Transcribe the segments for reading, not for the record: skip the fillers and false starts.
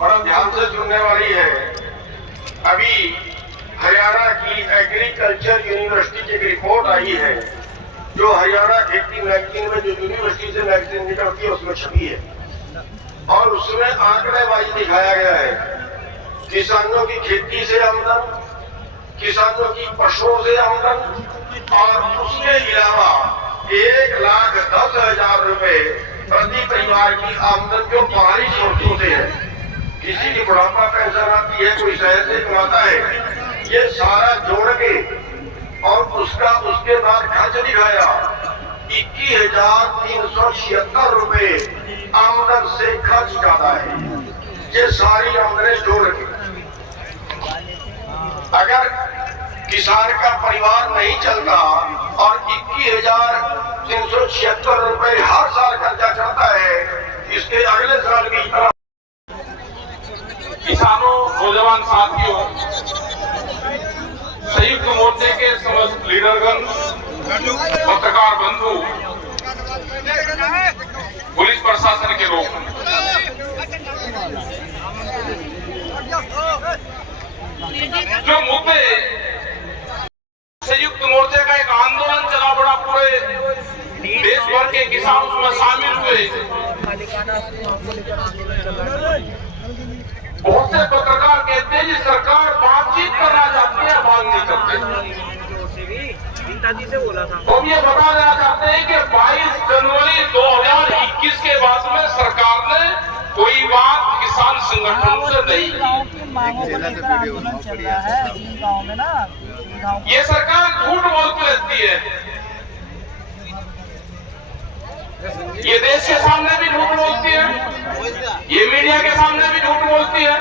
बड़ा ध्यान से सुनने वाली है। अभी हरियाणा की एग्रीकल्चर यूनिवर्सिटी की एक रिपोर्ट आई है, जो हरियाणा खेती मैगजीन में जो यूनिवर्सिटी से मैगजीन निकलती है उसमें छपी है, और उसमें आंकड़ेबाजी दिखाया गया है। किसानों की खेती से आमदन, किसानों की पशुओं से आमदन, और उसके अलावा 1,10,000 रुपए प्रति परिवार की आमदन जो बाहरी स्रोतों से है। किसी की बुढ़ापा पेंशन आती है, कोई शहर से कमाता है, ये सारा जोड़ के और उसका उसके बाद खर्च दिखाया 21,376 रुपए आमदन से खर्च ज्यादा है। ये सारी आमदनें जोड़ के अगर किसान का परिवार नहीं चलता और 21,376 रुपए हर साल खर्चा चढ़ता है, इसके अगले साल भी किसानों, नौजवान साथियों, संयुक्त मोर्चे के समस्त लीडरगण, पत्रकार बंधु, पुलिस प्रशासन के लोग, जो मुद्दे संयुक्त मोर्चे का एक आंदोलन चला बड़ा, पूरे देश भर के किसान उसमें शामिल हुए। बहुत से पत्रकार कहते हैं कि सरकार बातचीत करना चाहती है, बात नहीं करते। तो हम ये बता देना चाहते हैं कि 22 जनवरी 2021 के बाद में सरकार ने कोई बात किसान संगठनों से नहीं की। ये सरकार झूठ बोलती रहती है, ये देश के सामने भी झूठ बोलती है, ये मीडिया के सामने भी झूठ बोलती है।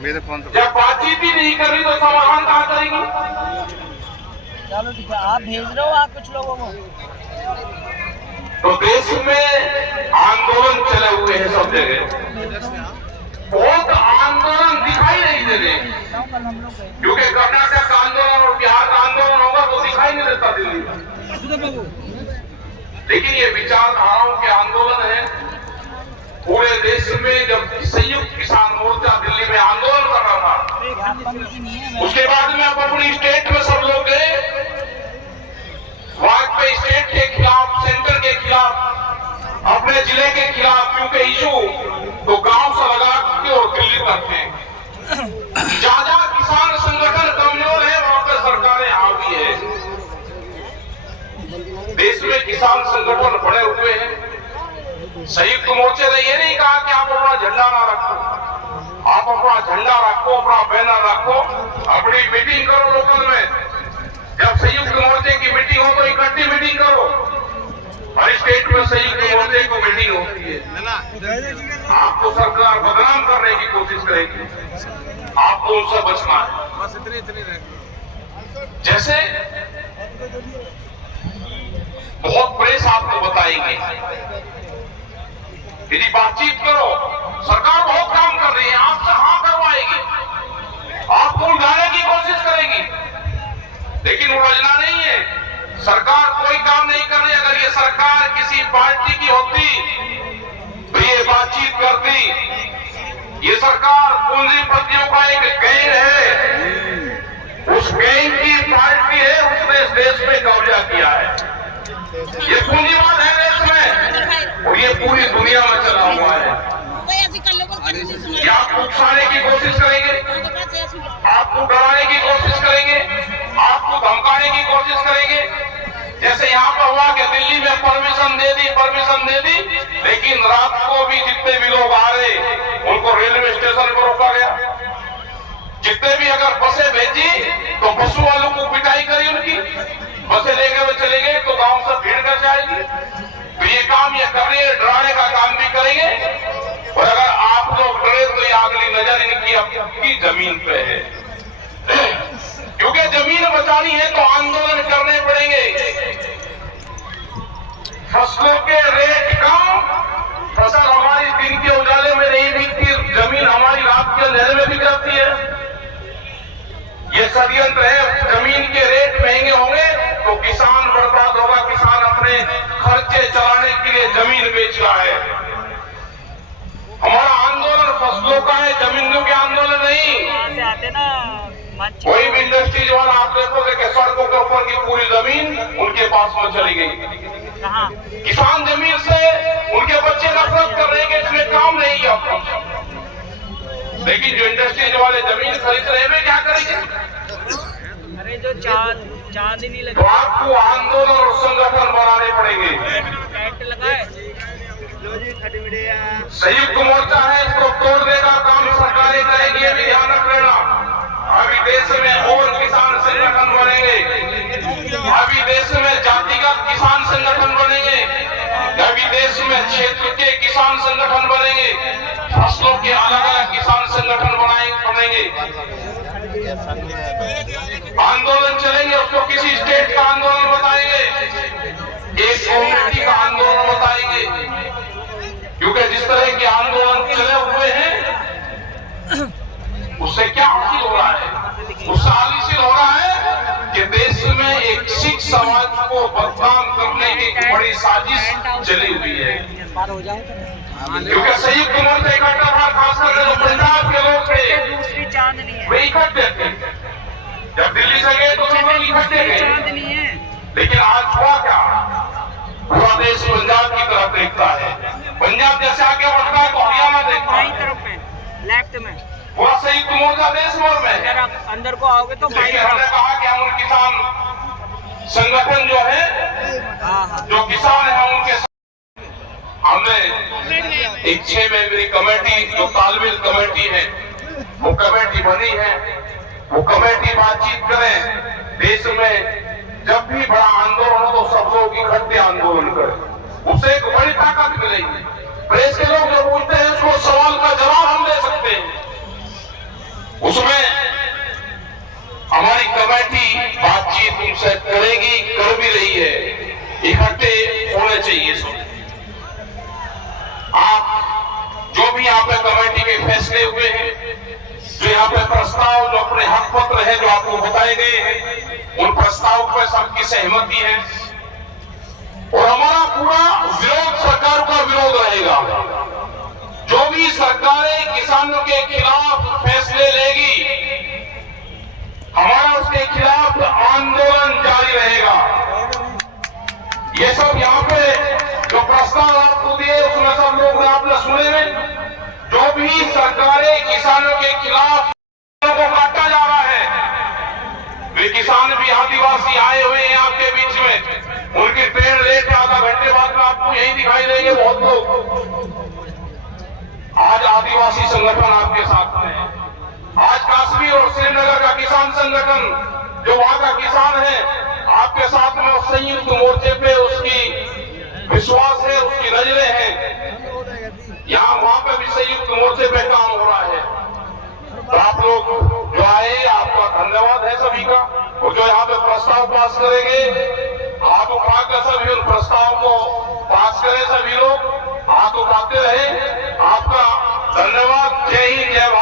मेरे फोन से जब बातचीत ही नहीं कर रही तो समाधान कहाँ करेगी? चलो ठीक है, आप भेज रहे हो आप कुछ लोगों को। तो देश में आंदोलन चले हुए हैं सब जगह, बहुत आंदोलन दिखाई नहीं दे रहे, क्योंकि कर्नाटक का आंदोलन और बिहार का आंदोलन होगा तो दिखाई नहीं देता दिल्ली में। लेकिन ये विचारधाराओं के आंदोलन है पूरे देश में। जब संयुक्त किसान मोर्चा दिल्ली में आंदोलन कर रहा था, उसके बाद में अब अपनी स्टेट में सब लोग गए, वहां पे स्टेट के खिलाफ, सेंटर के खिलाफ, अपने जिले के खिलाफ, क्योंकि इशू तो गांव से लगा के और दिल्ली तक है। ज्यादा किसान संगठन कमजोर है, वहां पर सरकारें हावी है। देश में किसान संगठन बड़े हुए हैं। संयुक्त मोर्चे ने ये नहीं कहा कि आप अपना झंडा ना रखो, आप अपना झंडा रखो, अपना बैनर रखो, अपनी मीटिंग करो लोकल में। जब संयुक्त मोर्चे की मीटिंग हो तो इकट्ठी मीटिंग करो। हर स्टेट में संयुक्त मोर्चे की मीटिंग होती है। आपको सरकार बदनाम करने की कोशिश करेगी, आपको उनसे बचना है। जैसे बहुत प्रेस आपको बताएंगे, यदि बातचीत करो, सरकार बहुत काम कर रही है, आपसे हाँ करवाएगी, आपको उलझाने की कोशिश करेगी, लेकिन उलझना नहीं है। सरकार कोई काम नहीं कर रही। अगर ये सरकार किसी पार्टी की होती तो ये बातचीत करती। ये सरकार पूंजीपतियों का एक गैंग है, उस गैंग की पार्टी है, उसने इस देश में कब्जा किया है। ये पूंजीवाद है देश में, और ये पूरी दुनिया में चला हुआ है। ये आपको उकसाने की कोशिश करेंगे, आपको डराने की कोशिश करेंगे, आपको धमकाने की कोशिश करेंगे। जैसे यहाँ पर हुआ कि दिल्ली में परमिशन दे दी, लेकिन रात को भी जितने भी लोग आ रहे उनको रेलवे स्टेशन पर रोका गया। जितने भी अगर बसें भेजी तो बसों वालों को पिटाई करी उनकी, बसें लेके वो चले गए तो गांव से भीड़ कर जाएगी। तो ये काम ये कर रही है, डराने का काम भी करेंगे। और अगर आप लोग डरे तो ये अगली नजर इनकी आपकी जमीन पे है, क्योंकि जमीन बचानी है तो आंदोलन करने पड़ेंगे। फसलों के रेट कम, फसल हमारी दिन के उजाले में नहीं बिकती, जमीन हमारी रात के अंधेरे में बिक जाती है। ये षड्यंत्र है। जमीन के रेट महंगे होंगे तो किसान बर्बाद होगा, किसान अपने खर्चे चलाने के लिए जमीन बेच रहा है। हमारा आंदोलन फसलों का है, जमीनों के आंदोलन नहीं। वहाँ से आते ना मंच। कोई भी इंडस्ट्रीज वाला आप देखोगे कि सड़कों के ऊपर की पूरी जमीन उनके पास में चली गई। कहाँ? किसान जमीन से उनके बच्चे नफरत कर रहे हैं कि इसमें काम नहीं है आपका। लेकिन जो इंडस्ट्रीज वाले जमीन खरीद रहे हैं क्या करेंगे? अरे जो चार दिन ही तो लगे। आपको आंदोलन और संगठन बनाने पड़ेंगे। टेंट लगाए। संयुक्त मोर्चा है, इसको तोड़ने का काम सरकारें करेगी, ये भी ध्यान रख लेना। अभी देश में और किसान संगठन बनेंगे, अभी देश में जातिगत किसान संगठन बनेंगे, अभी देश में क्षेत्र के किसान संगठन बनेंगे, फसलों के अलग अलग किसान संगठन बनेंगे। आंदोलन चलेंगे, उसको किसी स्टेट का आंदोलन बताएंगे, एक कम्युनिटी का आंदोलन बताएंगे। क्योंकि जिस तरह के आंदोलन चले हुए हैं उससे क्या हासिल हो रहा है? उससे हासिल हो रहा है कि देश में एक सिख समाज को बदनाम करने की एक बड़ी साजिश चली हुई है। क्योंकि संयुक्त मोर्चा इकट्ठा था, खासकर जो पंजाब के लोग थे दूसरी चांदनी है। वे इकट्ठे थे। जब दिल्ली से गए तो सब लोग इकट्ठे गए, चांदनी है। लेकिन आज हुआ क्या? पूरा देश पंजाब की तरफ देखता है, पंजाब जैसे आगे बढ़ता है तो हरियाणा देखता बाईं है। तरफ में, लेफ्ट में। पूरा संयुक्त मोर्चा देश भर में अगर है। आप अंदर को आओगे तो बाईं देखिए, हमने तरफ। कहा कि हम किसान संगठन जो है, हाँ। जो किसान है उनके हमने एक 6 मेंबरी कमेटी, जो तालमेल कमेटी है, वो कमेटी बनी है। वो कमेटी बातचीत करें, देश में जब भी बड़ा आंदोलन हो तो सब लोग इकट्ठे आंदोलन करें, उससे एक बड़ी ताकत मिलेगी। प्रेस के लोग जो पूछते हैं उसको सवाल का जवाब हम दे सकते हैं। उसमें हमारी कमेटी बातचीत उनसे करेगी, कर भी रही है। इकट्ठे होने चाहिए सब। आप जो भी यहाँ पे कमेटी के फैसले हुए हैं, जो यहाँ पे प्रस्ताव, जो अपने हक पत्र है जो आपको बताए गए हैं, उन प्रस्ताव पर सबकी सहमति है। और हमारा पूरा विरोध सरकार का विरोध रहेगा। जो भी सरकारें किसानों के खिलाफ फैसले लेगी, हमारा उसके खिलाफ आंदोलन जारी रहेगा। ये सब यहाँ पे जो प्रस्ताव आपको दिए उसमें सब लोग आपने सुने हैं। जो भी सरकारें किसानों के खिलाफ को काटा जा रहा है, वे किसान भी आदिवासी आए हुए हैं आपके बीच में, उनकी ट्रेन लेट आधा घंटे बाद में आपको यही दिखाई देंगे बहुत लोग। आज आदिवासी संगठन आपके साथ में है। आज कश्मीर और श्रीनगर का किसान संगठन जो वहां का किसान है आपके साथ में, संयुक्त मोर्चे पे उसकी विश्वास है, उसकी नजरें हैं। यहाँ वहां पे भी संयुक्त मोर्चे पे काम हो रहा है। तो आप लोग जो आए, आपका धन्यवाद है सभी का। और जो यहाँ पे प्रस्ताव पास करेंगे, हाथ उठाकर सभी उन प्रस्ताव को पास करें। सभी लोग हाथ उठाते रहे। आपका धन्यवाद। जय हिंद, जय भारत।